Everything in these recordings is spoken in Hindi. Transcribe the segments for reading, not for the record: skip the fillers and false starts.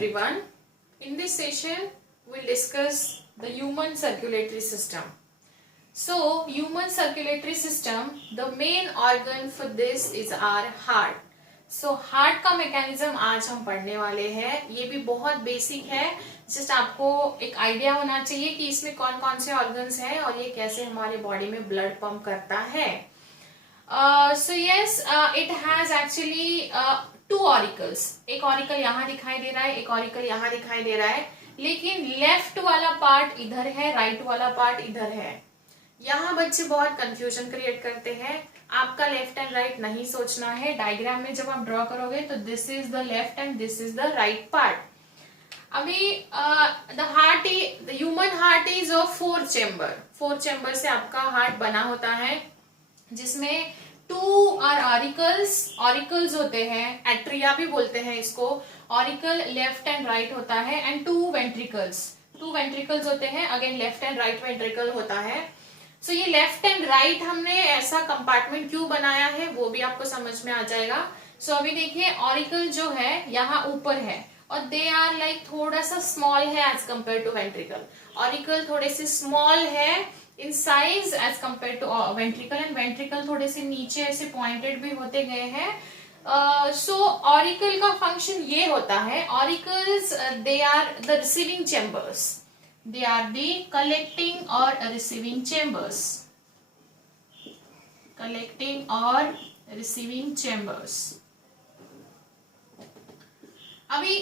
everyone. In this session, we'll discuss the human circulatory system. So, human circulatory system, the main organ for this is our heart. So, heart का mechanism आज हम पढ़ने वाले हैं. ये भी बहुत बेसिक है. जस्ट आपको एक आइडिया होना चाहिए कि इसमें कौन कौन से ऑर्गन्स हैं और ये कैसे हमारे बॉडी में ब्लड पंप करता है. So yes, it has actually two auricles. एक ऑरिकल यहाँ दिखाई दे रहा है, एक ऑरिकल यहाँ दिखाई दे रहा है, लेकिन लेफ्ट वाला पार्ट इधर है, राइट वाला पार्ट इधर है. यहाँ बच्चे बहुत कंफ्यूजन क्रिएट करते हैं. आपका लेफ्ट एंड राइट नहीं सोचना है. डायग्राम में जब आप ड्रॉ करोगे तो this is the left and this is the right part. अभी the human heart is of 4 chamber. 4 chamber से आपका हार्ट बना होता है, जिसमें 2 आर ऑरिकल्स होते हैं. एट्रिया भी बोलते हैं इसको. ऑरिकल लेफ्ट एंड राइट होता है एंड 2 वेंट्रिकल्स होते हैं. Again left and right ventricle होता है. सो ये लेफ्ट एंड राइट हमने ऐसा कंपार्टमेंट क्यों बनाया है वो भी आपको समझ में आ जाएगा. सो अभी देखिए, ऑरिकल जो है यहाँ ऊपर है और दे आर लाइक थोड़ा सा स्मॉल है as compare to ventricle. Auricle थोड़े से स्मॉल है in size as compare to ventricle, and ventricle थोड़े से नीचे ऐसे पॉइंटेड भी होते गए हैं. सो ऑरिकल का फंक्शन ये होता है. Auricles they are the receiving chambers. They are the collecting or receiving chambers. Collecting or receiving chambers. अभी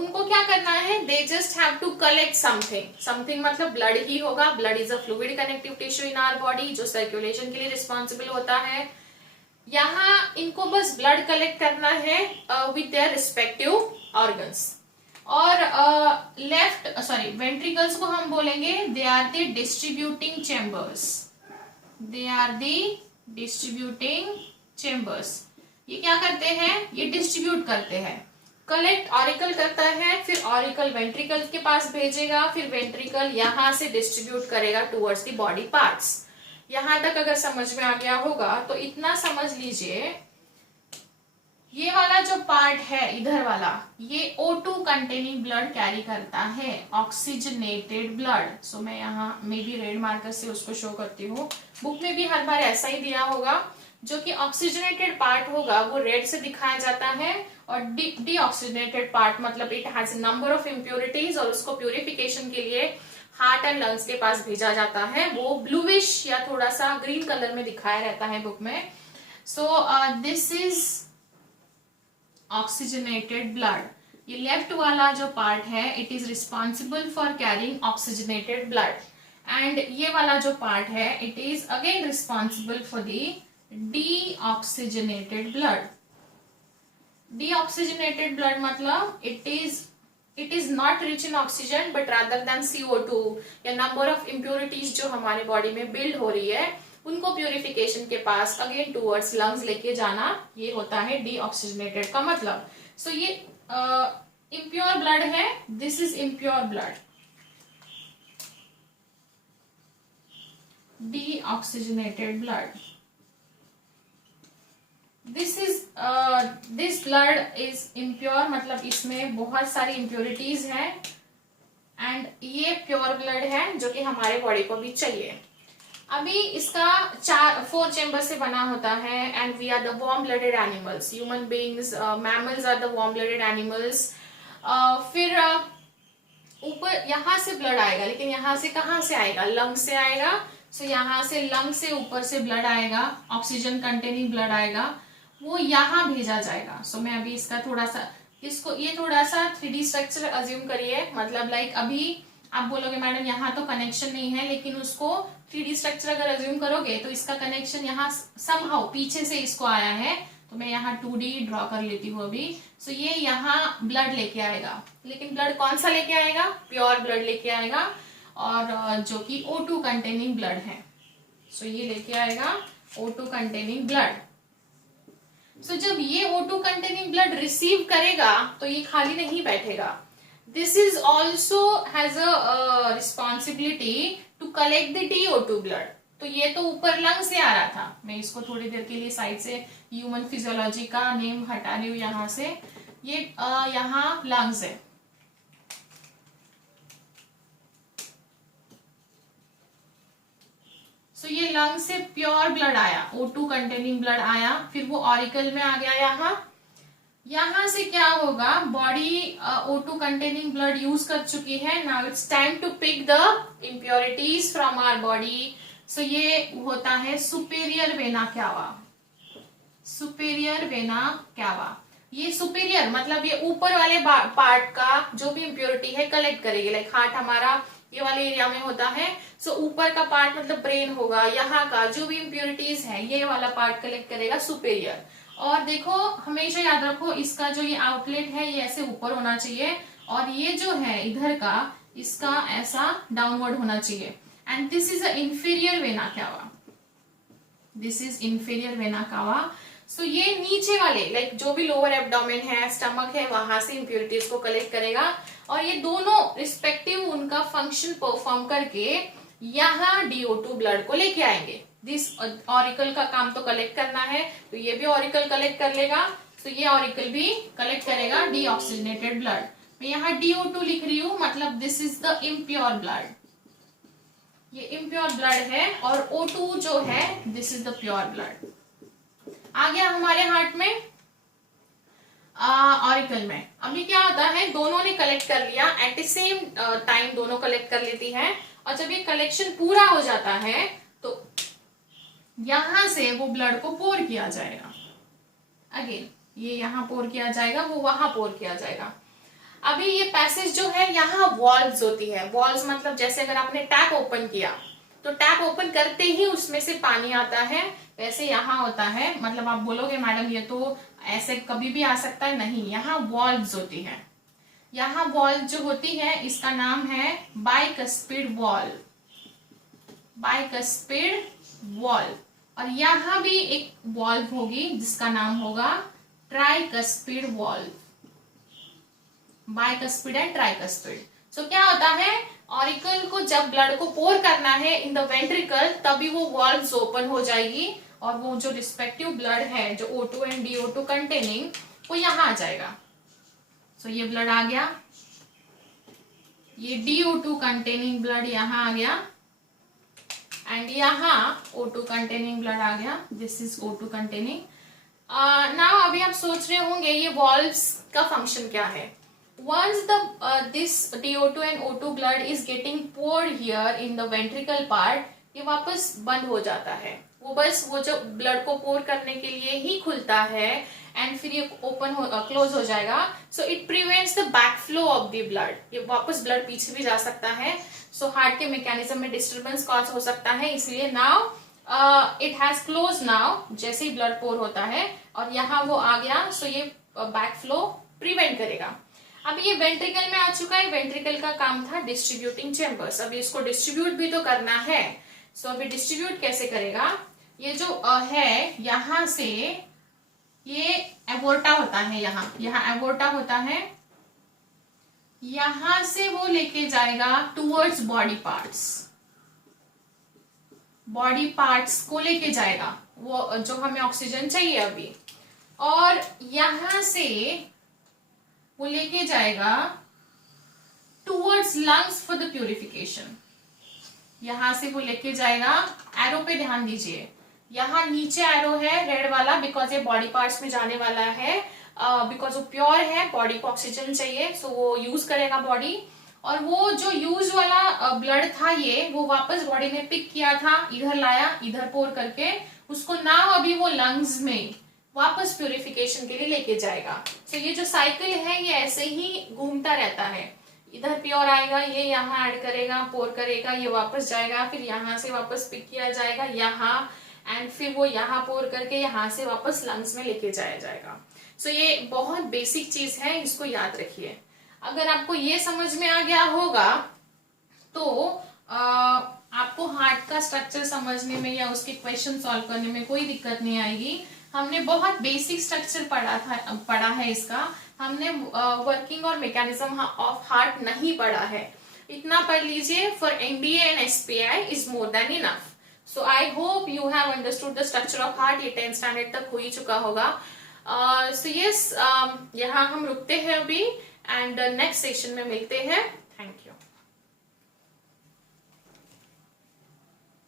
उनको क्या करना है? They just have to collect something. Something मतलब ब्लड ही होगा. Blood is a fluid connective tissue in our body जो सर्कुलेशन के लिए रिस्पॉन्सिबल होता है. यहाँ इनको बस ब्लड कलेक्ट करना है विद देयर रिस्पेक्टिव ऑर्गन्स. और वेंट्रिकल्स को हम बोलेंगे they are the distributing chambers. They are the distributing chambers. ये क्या करते हैं? ये डिस्ट्रीब्यूट करते हैं. कलेक्ट ऑरिकल करता है, फिर ऑरिकल वेंट्रिकल के पास भेजेगा, फिर वेंट्रिकल यहाँ से डिस्ट्रीब्यूट करेगा टुवर्ड्स द बॉडी पार्ट्स. यहां तक अगर समझ में आ गया होगा तो इतना समझ लीजिए, ये वाला जो पार्ट है इधर वाला, ये O2 कंटेनिंग ब्लड कैरी करता है, ऑक्सीजनेटेड ब्लड. सो मैं यहाँ मे भी रेड मार्कर से उसको शो करती हूँ. बुक में भी हर बार ऐसा ही दिया होगा. जो कि ऑक्सीजनेटेड पार्ट होगा वो रेड से दिखाया जाता है, और डीऑक्सीजनेटेड पार्ट मतलब it has number of impurities और उसको प्यूरिफिकेशन के लिए हार्ट एंड लंग्स के पास भेजा जाता है. वो ब्लूइश या थोड़ा सा ग्रीन कलर में दिखाया रहता है बुक में. So this is oxygenated blood. ये लेफ्ट वाला जो पार्ट है it is responsible for carrying oxygenated blood, and ये वाला जो पार्ट है it is again responsible for the deoxygenated blood. Deoxygenated blood मतलब it is not rich in oxygen but rather than CO2 या नंबर ऑफ इम्प्योरिटीज जो हमारे बॉडी में बिल्ड हो रही है उनको प्यूरिफिकेशन के पास अगेन टुवर्ड्स लंग्स लेके जाना, ये होता है डीऑक्सीजनेटेड का मतलब. सो ये इम्प्योर ब्लड है. This is impure blood. Deoxygenated blood. This blood is impure मतलब इसमें बहुत सारी इम्प्योरिटीज हैं, एंड ये प्योर ब्लड है जो कि हमारे बॉडी को भी चाहिए. अभी इसका 4 चेम्बर से बना होता है, and we are the warm blooded animals. Human beings, mammals are the warm blooded animals. फिर ऊपर यहाँ से ब्लड आएगा, लेकिन यहाँ से कहाँ से आएगा? लंग से आएगा. सो यहाँ से लंग से ऊपर से ब्लड आएगा, ऑक्सीजन कंटेनिंग ब्लड आएगा, वो यहाँ भेजा जाएगा. सो मैं अभी इसका थोड़ा सा ये थोड़ा सा 3D स्ट्रक्चर अज्यूम करिए. मतलब लाइक अभी आप बोलोगे मैडम यहाँ तो कनेक्शन नहीं है, लेकिन उसको 3D स्ट्रक्चर अगर अज्यूम करोगे तो इसका कनेक्शन यहाँ समहाउ पीछे से इसको आया है. तो मैं यहाँ 2D ड्रॉ कर लेती हूँ अभी. सो ये यहाँ ब्लड लेके आएगा, लेकिन ब्लड कौन सा लेके आएगा? प्योर ब्लड लेके आएगा, और जो कि O2 कंटेनिंग ब्लड है. सो ये लेके आएगा O2 कंटेनिंग ब्लड. सो जब ये O2 कंटेनिंग ब्लड रिसीव करेगा तो ये खाली नहीं बैठेगा. This is also has a responsibility to collect the DO2 blood. तो ये तो ऊपर लंग से आ रहा था. मैं इसको थोड़ी देर के लिए साइड से ह्यूमन फिजियोलॉजी का नेम हटा रही हूँ यहाँ से. ये यहाँ लंग्स है. सो ये लंग से प्योर ब्लड आया, O2 कंटेनिंग ब्लड आया, फिर वो ऑरिकल में आ गया यहाँ से क्या होगा, body O2 containing blood use कर चुकी है, now it's time to pick the impurities from our body. So ये होता है superior vena cava, superior vena cava. ये सुपेरियर मतलब ये ऊपर वाले पार्ट का जो भी इम्प्योरिटी है कलेक्ट करेगी, लाइक हार्ट हमारा ये वाले एरिया में होता है, सो ऊपर का पार्ट मतलब ब्रेन होगा, यहाँ का जो भी इम्प्योरिटीज है ये वाला पार्ट कलेक्ट करेगा सुपेरियर। और देखो हमेशा याद रखो इसका जो ये आउटलेट है ये ऐसे ऊपर होना चाहिए, और ये जो है इधर का इसका ऐसा डाउनवर्ड होना चाहिए। And this is a inferior vena cava, this is inferior vena cava. So ये नीचे वाले लाइक जो भी लोअर एब्डोमेन है, स्टमक है, वहां से इम्प्योरिटीज को कलेक्ट करेगा, और ये दोनों रिस्पेक्टिव उनका फंक्शन परफॉर्म करके यहाँ DO2 ब्लड को लेके आएंगे। दिस ऑरिकल का काम तो कलेक्ट करना है, तो ये भी ऑरिकल कलेक्ट कर लेगा, तो ये ऑरिकल भी कलेक्ट करेगा डीऑक्सीजनेटेड ब्लड। मैं यहाँ DO2 लिख रही हूँ, मतलब this is the impure blood, ये इम्प्योर ब्लड है, और O2 जो है this is the pure blood. आ गया हमारे हार्ट में, ऑरिकल में। अभी क्या होता है, दोनों ने कलेक्ट कर लिया एट द सेम टाइम, दोनों कलेक्ट कर लेती है, और जब ये कलेक्शन पूरा हो जाता है तो यहां से वो ब्लड को पोर किया जाएगा, अगेन ये यहाँ पोर किया जाएगा, वो वहां पोर किया जाएगा। अभी ये पैसेज जो है यहाँ वॉल्व्स होती है, वॉल्व्स मतलब जैसे अगर आपने टैप ओपन किया तो टैप ओपन करते ही उसमें से पानी आता है, वैसे यहाँ होता है। मतलब आप बोलोगे मैडम ये तो ऐसे कभी भी आ सकता है, नहीं, यहाँ वॉल्व्स होती है। यहाँ वॉल्व जो होती है इसका नाम है बाइकस्पिड वॉल्व, बाइकस्पिड वॉल्व। और यहाँ भी एक वॉल्व होगी जिसका नाम होगा tricuspid valve, bicuspid and tricuspid. So क्या होता है, ऑरिकल को जब ब्लड को पोर करना है इन द वेंट्रिकल, तभी वो वॉल्व्स ओपन हो जाएगी, और वो जो रिस्पेक्टिव ब्लड है जो O2 एंड DO2 कंटेनिंग, वो यहाँ आ जाएगा। सो ये ब्लड आ गया, ये DO2 कंटेनिंग ब्लड यहाँ आ गया, एंड यहाँ O2 कंटेनिंग ब्लड आ गया, this is O2 containing. Now अभी आप सोच रहे होंगे ये वॉल्व्स का फंक्शन क्या है। Once the this DO2 and O2 blood is getting poured here in the ventricle part, ये वापस बंद हो जाता है, वो बस वो जो ब्लड को पोर करने के लिए ही खुलता है, एंड फिर ये ओपन हो क्लोज हो जाएगा। So it prevents the back flow of the blood, ये वापस ब्लड पीछे भी जा सकता है, सो हार्ट के मैकेनिज्म में डिस्टर्बेंस कॉज हो सकता है, इसलिए now it has close now, जैसे ही ब्लड पोर होता है और यहाँ वो आ गया, सो ये बैक फ्लो प्रिवेंट करेगा। अब ये वेंट्रिकल में आ चुका है, वेंट्रिकल का काम था डिस्ट्रीब्यूटिंग चेम्बर्स, अभी इसको डिस्ट्रीब्यूट भी तो करना है। सो अभी डिस्ट्रीब्यूट कैसे करेगा, ये जो है यहाँ से ये एवोर्टा होता है, यहाँ एवोर्टा होता है, यहां से वो लेके जाएगा towards body parts, body parts को लेके जाएगा, वो जो हमें ऑक्सीजन चाहिए अभी, और यहां से वो लेके जाएगा towards lungs for the purification, यहां से वो लेके जाएगा, एरो पे ध्यान दीजिए, यहाँ नीचे एरो है रेड वाला, बिकॉज ये बॉडी पार्ट्स में जाने वाला है, बिकॉज वो प्योर है, बॉडी को ऑक्सीजन चाहिए, सो वो यूज करेगा बॉडी। और वो जो यूज वाला ब्लड था ये, वो वापस बॉडी ने पिक किया था, इधर लाया, इधर पोर करके उसको ना अभी वो लंग्स में वापस प्यूरिफिकेशन के लिए लेके जाएगा। सो ये जो साइकिल है ये ऐसे ही घूमता रहता है, इधर प्योर आएगा, ये यहाँ ऐड करेगा, पोर करेगा, ये वापस जाएगा, फिर यहाँ से वापस पिक किया जाएगा यहाँ, एंड फिर वो यहाँ पोर करके यहाँ से वापस लंग्स में लेके जाया जाएगा। सो ये बहुत बेसिक चीज है, इसको याद रखिए। अगर आपको ये समझ में आ गया होगा तो आपको हार्ट का स्ट्रक्चर समझने में या उसके क्वेश्चन सॉल्व करने में कोई दिक्कत नहीं आएगी। हमने बहुत बेसिक स्ट्रक्चर पढ़ा है इसका, हमने वर्किंग और मैकेनिज्म ऑफ हार्ट नहीं पढ़ा है। इतना पढ़ लीजिए, for NDA and SPI is more than enough. So I hope you have understood the structure of heart. ये 10th स्टैंडर्ड तक हो ही चुका होगा। सो यस, यहाँ हम रुकते हैं अभी, एंड नेक्स्ट सेशन में मिलते हैं।